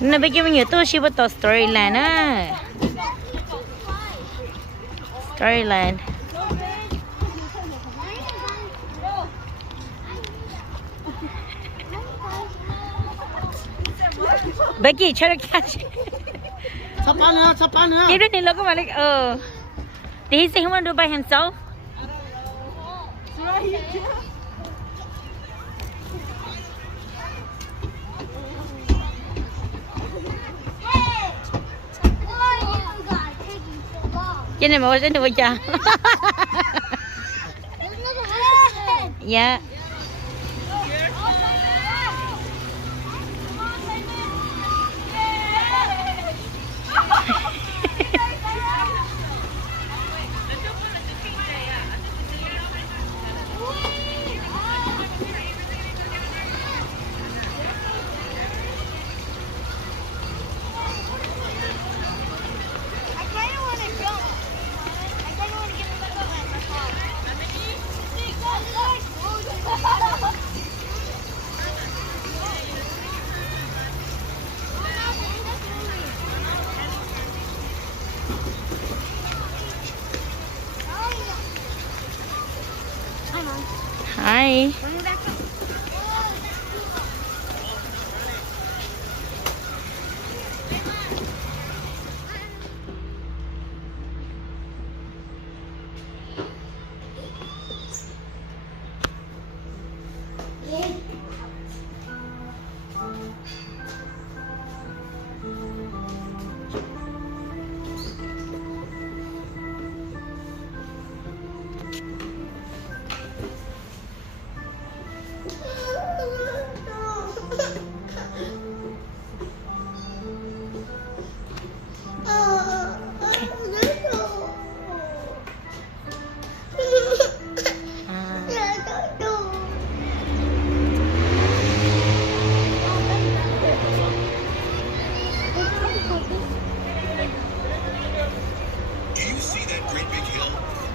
Nó bây giờ mình nhớ tôi chỉ bắt đầu storyline á. Storyline. Becky, try to catch it. Sắp nữa. Give it a look at it. Did he say he want to do it by himself? Cho nên mà quay đến được chưa? Dạ. Hi.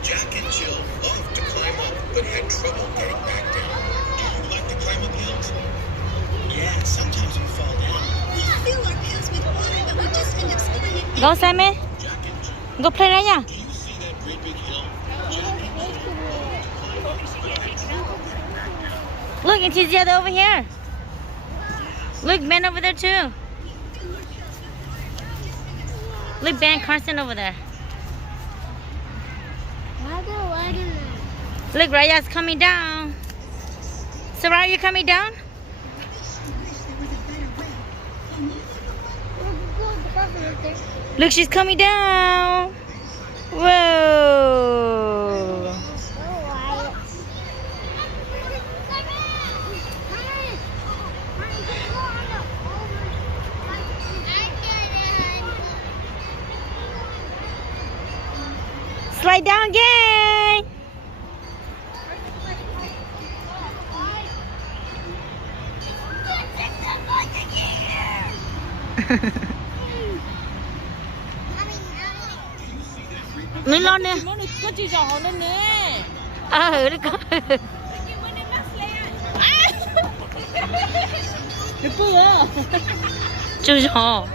Jack and Jill loved to climb up, but had trouble getting back down. Do you like to climb up hills? Yeah, sometimes we fall down. We fill our pants with water, but we just end up spilling it. Go, Sammy. Jack and Jill, Go play right now. do you see that great big hill? Jack and Jill loved to climb up, but had trouble getting back down. Look, it's easier over here. Look, Ben over there too. Look, Ben Carson over there. Look, Raya's coming down. Sarah, you coming down? Look, she's coming down. Whoa. Slide down, gang. Nó lo nè. Có chỉ giò lên nè. Nó có. Được chưa? Chưa giò.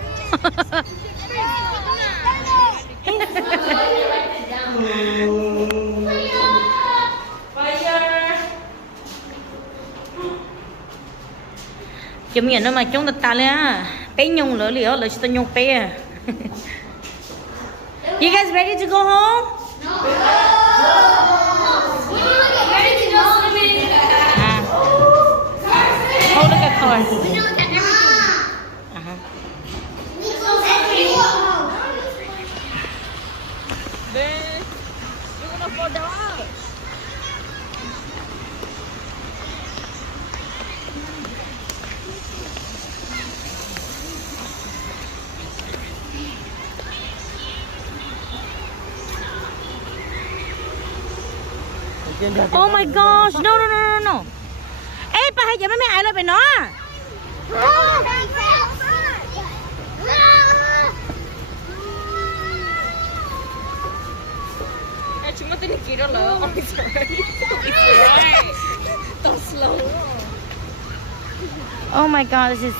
Chúng mình nó mà chúng ta lên á. Bé nhung lỡ liễu lỡ cho nhung bé. You guys ready to go home? No. Ready to go swimming? Hold look at car. We look at everything. Babe, you're gonna fall down. Oh my gosh, no. Ê, bà hãy giờ mấy ai lên về nó. Chúng nó tên kia đó lỡ. I'm sorry. Don't slow. Oh my god, this is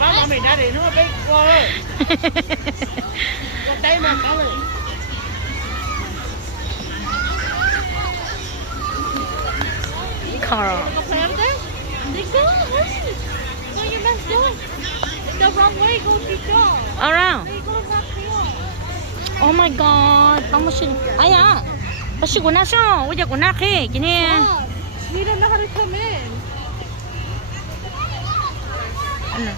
Bác mà mình đã để nó bên qua rồi. Con tay mà có rồi. Carl. They go. No, you must go. The wrong way, go to door. Around. They go back here. Oh my god. Tao mới xin. Ai à? Bác sĩ của nó sao? Bây giờ của nó khi cái này. Oh, we don't know how to come in. Ano?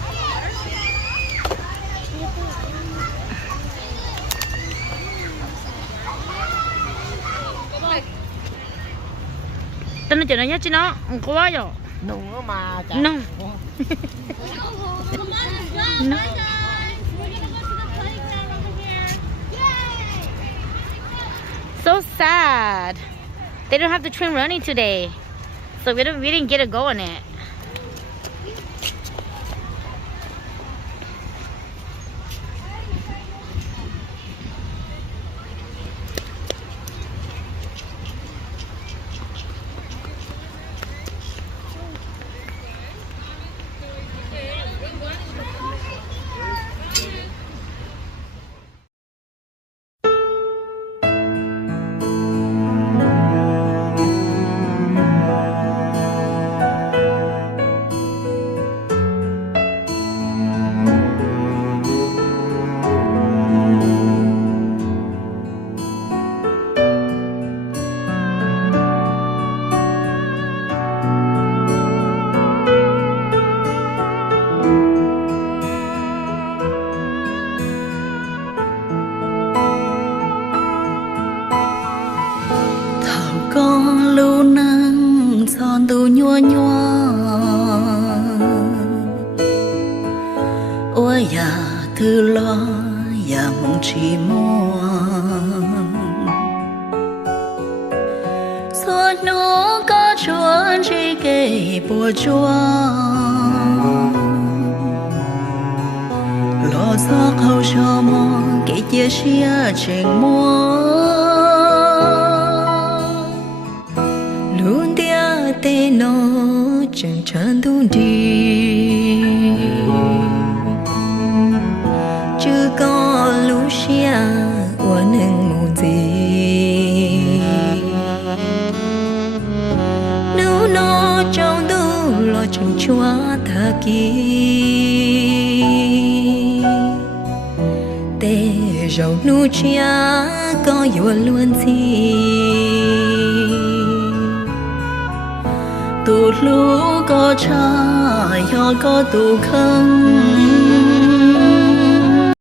Tao nói chuyện này nhá chứ nó không có bao giờ. Nung mà chả. No. Come on, run, No. guys. We're gonna go to the playground over here. Yay! So sad. They don't have the train running today, so we didn't get to go on it. tu nhua nhua ôi ya thư lo ya mong chỉ mua số nó có chúa chỉ kể bùa chúa lo gió khâu cho mò kể chia chia chuyện mua luôn tia tê nó chẳng chẳng tu đi chứ có lúc xia của nâng một gì nếu nó trong tu lo chẳng chúa ta kia tê rau nu chia có yêu luôn gì tu lú có cha yo có tu khăng